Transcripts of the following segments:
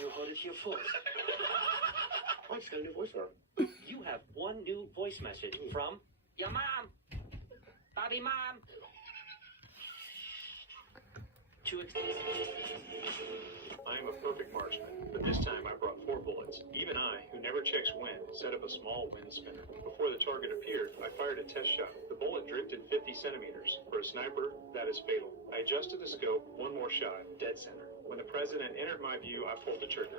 You hold it to your voice. I just got a new voice for her. You have one new voice message from your mom. Bobby mom. I am a perfect marksman, but this time I brought 4 bullets. Even I, who never checks wind, set up a small wind spinner. Before the target appeared, I fired a test shot. The bullet drifted 50 centimeters. For a sniper, that is fatal. I adjusted the scope, one more shot, dead center. When the president entered my view, I pulled the trigger.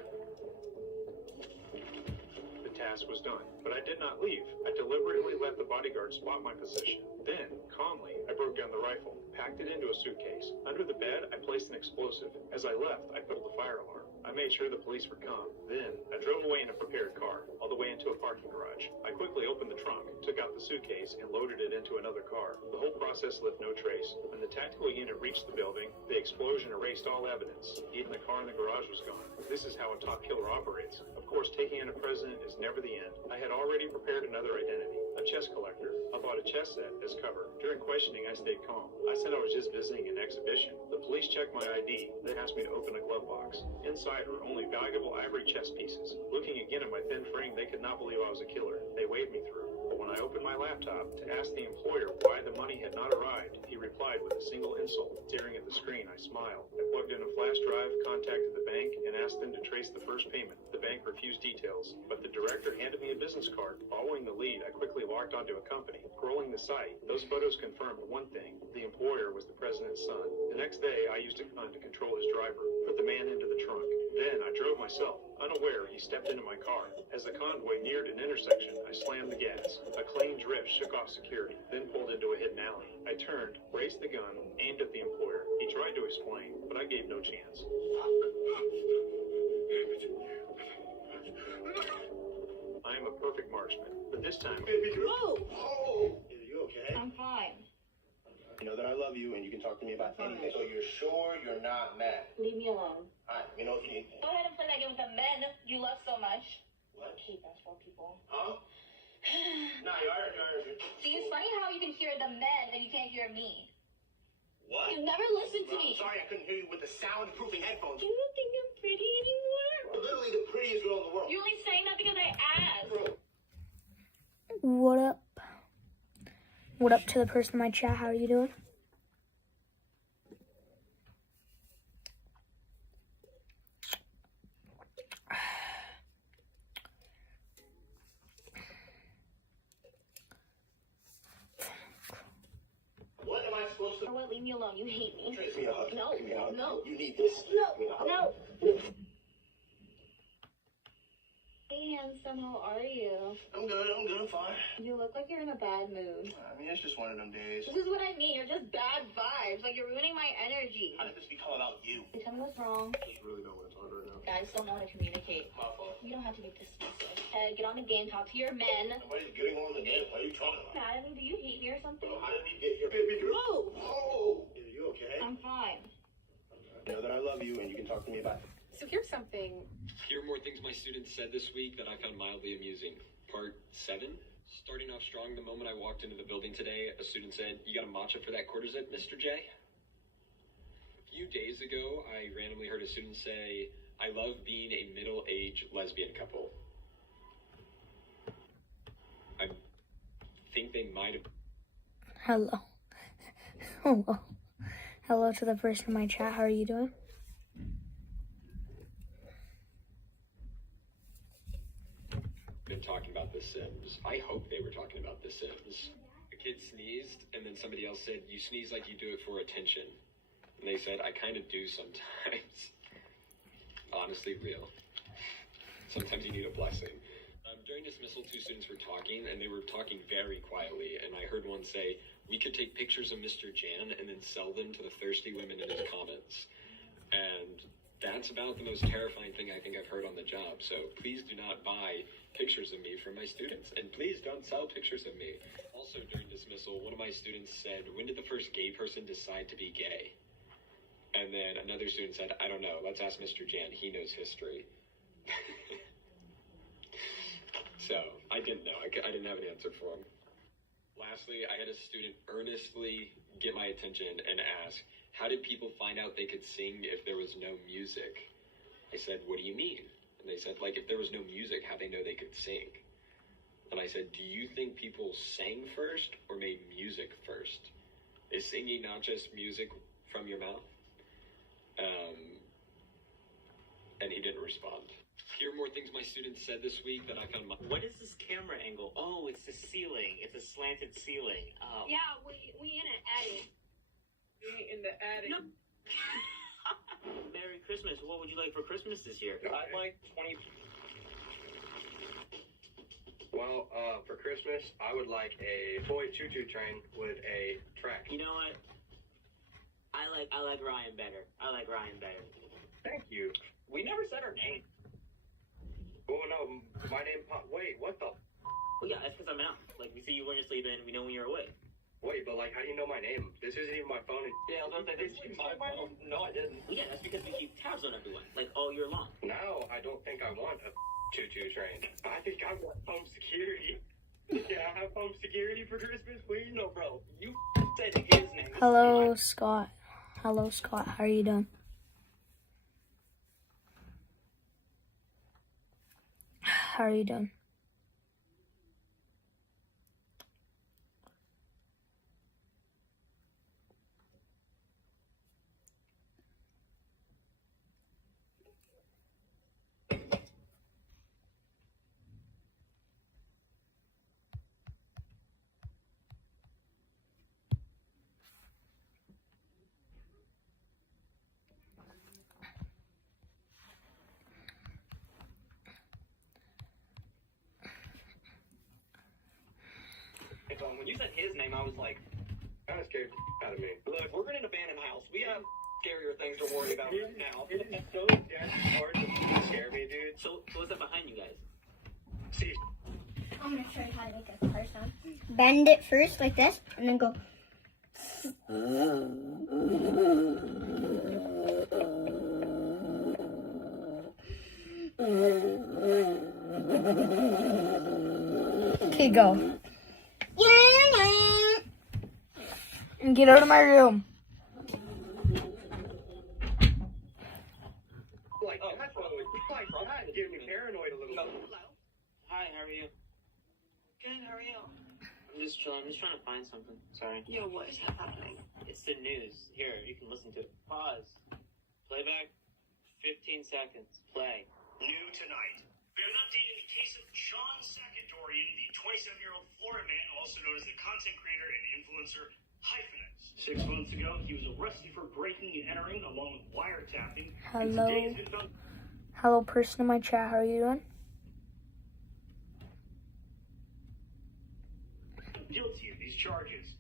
The task was done, but I did not leave. I deliberately let the bodyguard spot my position. Then, calmly, I broke down the rifle, packed it into a suitcase. Under the bed, I placed an explosive. As I left, I put the fire alarm. I made sure the police were calm. Then, I drove away in a prepared car, all the way into a parking garage. I quickly opened the trunk, took out the suitcase, and loaded it into another car. The whole process left no trace. When the tactical unit reached the building, the explosion erased all evidence. Even the car in the garage was gone. This is how a top killer operates. Of course, taking in a president is never the end. I had already prepared another identity, a chess collector. I bought a chess set as cover. During questioning, I stayed calm. I said I was just visiting an exhibition. The police checked my ID, then asked me to open a glove box. Inside were only valuable ivory chess pieces. Looking again at my thin frame, they could not believe I was a killer. They waved me through. But when I opened my laptop to ask the employer why the money had not arrived, he replied with a single insult. Staring at the screen, I smiled. I plugged in a flash drive, contacted the bank, and asked them to trace the first payment. The bank refused details, but the director handed me a business card. Following the lead, I quickly logged onto a company. Scrolling the site, those photos confirmed one thing. The employer was the president's son. The next day, I used a gun to control his driver, put the man into the trunk. Then I drove myself. Unaware, he stepped into my car. As the convoy neared an intersection, I slammed the gas. A clean drift shook off security, then pulled into a hidden alley. I turned, raised the gun, aimed at the employer. He tried to explain, but I gave no chance. I am a perfect marksman, but this time... Whoa! Oh! Are you okay? I'm fine. You know that I love you and you can talk to me about anything. So you're sure you're not mad? Leave me alone. Alright, you know if you need... Go ahead and play that game with the men you love so much. What? I hate basketball people. Huh? Nah, you already. See, it's funny how you can hear the men and you can't hear me. What? You never listen to me. I'm sorry I couldn't hear you with the soundproofing headphones. You don't think I'm pretty anymore? You're literally the prettiest girl in the world. You're only saying that because I asked. Bro. What up? What up to the person in my chat? How are you doing? What am I supposed to... Or what? Leave me alone. You hate me. Trace me a hug. No. Give me a hug. No. You need this. No. Give me a hug. No. Hey, handsome. How are you? I'm good, I'm fine. You look like you're in a bad mood. I mean, it's just one of them days. This is what I mean. You're just bad vibes. Like, you're ruining my energy. How did this become about you? Tell me what's wrong. I just really don't want to talk right now. Guys don't know how to communicate. My fault. You don't have to be dismissive. Get on the game, talk to your men. Nobody's getting on the game. What are you talking about? Mad at me? Do you hate me or something? How did we get here? Baby girl. Whoa! Oh! Are you okay? I'm fine. You know that I love you and you can talk to me about it. So here's something. Here are more things my students said this week that I found mildly amusing. Part 7. Starting off strong the moment I walked into the building today, a student said, "You got a matcha for that quarter zip, Mr. J?" A few days ago, I randomly heard a student say, "I love being a middle-aged lesbian couple." I think they might have... Hello. Hello. Hello to the person in my chat. How are you doing? been talking about The Sims. I hope they were talking about The Sims. A kid sneezed, and then somebody else said, "You sneeze like you do it for attention." And they said, "I kind of do sometimes." Honestly, real. Sometimes you need a blessing. During dismissal, 2 students were talking, and they were talking very quietly, and I heard one say, "We could take pictures of Mr. Jan and then sell them to the thirsty women in his comments." And that's about the most terrifying thing I think I've heard on the job. So please do not buy pictures of me from my students, and please don't sell pictures of me. Also, during dismissal, one of my students said, "When did the first gay person decide to be gay?" And then another student said, "I don't know. Let's ask Mr. Jan. He knows history." So I didn't know. I didn't have an answer for him. Lastly, I had a student earnestly get my attention and ask, "How did people find out they could sing if there was no music?" I said, what do you mean? And they said, like, if there was no music, how they know they could sing? And I said, do you think people sang first or made music first? Is singing not just music from your mouth? And he didn't respond. Here are more things my students said this week that I found. What is this camera angle? Oh, it's the ceiling. It's a slanted ceiling. Oh. Yeah, we in an attic. In the attic. No. Merry Christmas. What would you like for Christmas this year? I'd like 20. Well, for Christmas, I would like a toy choo-choo train with a track. You know what? I like Ryan better. I like Ryan better. Thank you. We never said her name. Oh no, my name. Wait, what the? Well, yeah, that's because I'm out. Like, we see you when you're sleeping. We know when you're awake. Wait, but like, how do you know my name? This isn't even my phone. Yeah, I was gonna say, did you say my name? No, I didn't. Well, yeah, that's because we keep tabs on everyone, like, all year long. Now, I don't think I want a choo-choo train. I think I want home security. Yeah, I have home security for Christmas, please. No, bro, you said his name. Hello, Scott. Hello, Scott. How are you doing? How are you doing? When you said his name, I was like, Kind of scared out of me. look, we're in an abandoned house. We have scarier things to worry about right now. It is so damn hard to scare me, dude. So what's that behind you guys? See, I'm gonna show you how to make a car sound. Bend it first like this, and then go. Okay, go. And get out of my room. like, that's that giving me paranoid a little bit. Hi, how are you? Good, how are you? I'm just chilling. I'm just trying to find something. Sorry. Yo, what is happening? It's the news. Here, you can listen to it. Pause. Playback. 15 seconds. Play. New tonight. We have an update in the case of John Sakadorian, the 27-year-old Florida man, also known as the content creator and influencer Hyphenates. 6 months ago, he was arrested for breaking and entering along with wiretapping. Hello. And today has been found Hello, person in my chat. How are you doing? guilty of these charges.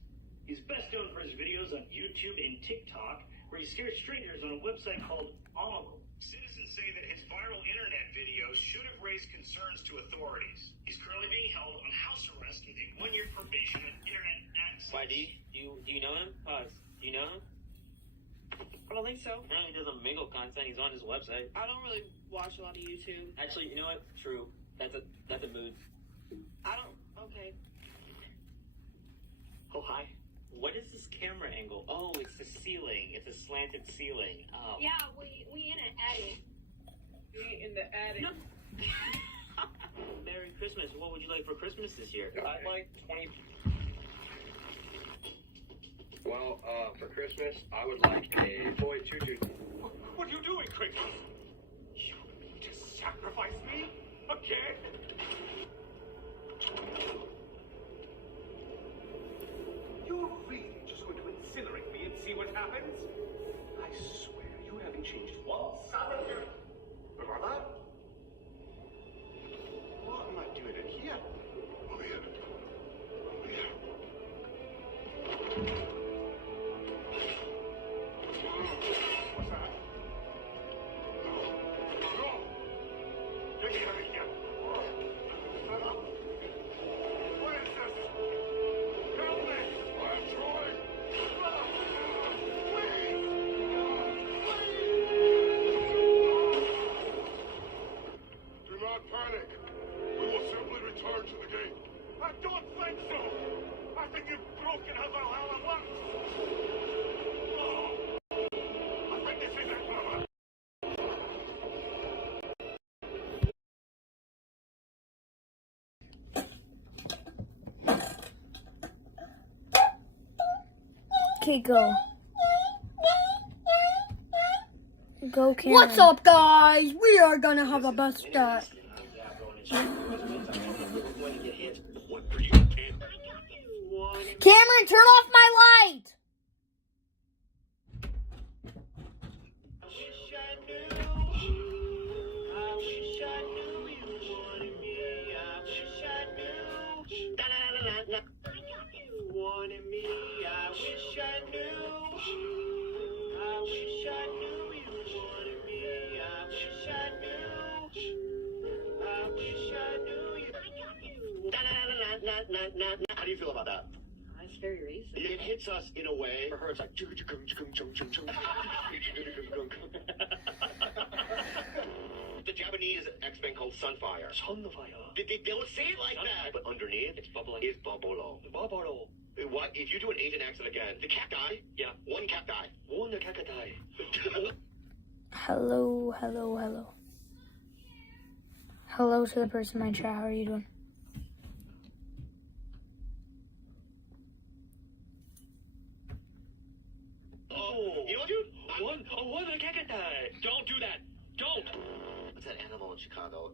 He's best known for his videos on YouTube and TikTok, where he scares strangers on a website called Omegle. Citizens say that his viral internet videos should have raised concerns to authorities. He's currently being held on house arrest with a 1-year probation and internet access. YD, do you know him? Pause. Do you know him? I don't think so. Apparently he does Omegle content. He's on his website. I don't really watch a lot of YouTube. Actually, you know what? True. That's a mood. I don't. Okay. Oh, hi. What is this camera angle? Oh, it's the ceiling. It's a slanted ceiling. Oh. Yeah, we in an attic. We in the attic. No. Merry Christmas. What would you like for Christmas this year? I'd like 20. Well, for Christmas, I would like a toy choo-choo. What are you doing, Kratos? You mean to sacrifice me? Again? You're really just going to incinerate me and see what happens? I swear you haven't changed one solid hair. Brother? What am I doing in here? Over here. Over here. What's that? No. No. Get me out of here. Okay, go. Go, Cameron. What's up, guys? We are gonna have a bus start. Cameron, turn off my light. Wanted me, I wish I knew. I wish I knew you wanted me. I wish I knew. I wish I knew you. How do you feel about that? That's very racist. It hits us in a way. For her, it's like. The Japanese X-Men called Sunfire. They don't say it like that. But underneath, it's bubbling. It's bubble. Barbaro. What? If you do an Asian accent again, the cat die? Yeah. One cat die. One cat die. Hello, hello, hello. Hello to the person in my chat. How are you doing? Oh, you know what, dude? One cat die. Don't do that. Don't. What's that animal in Chicago?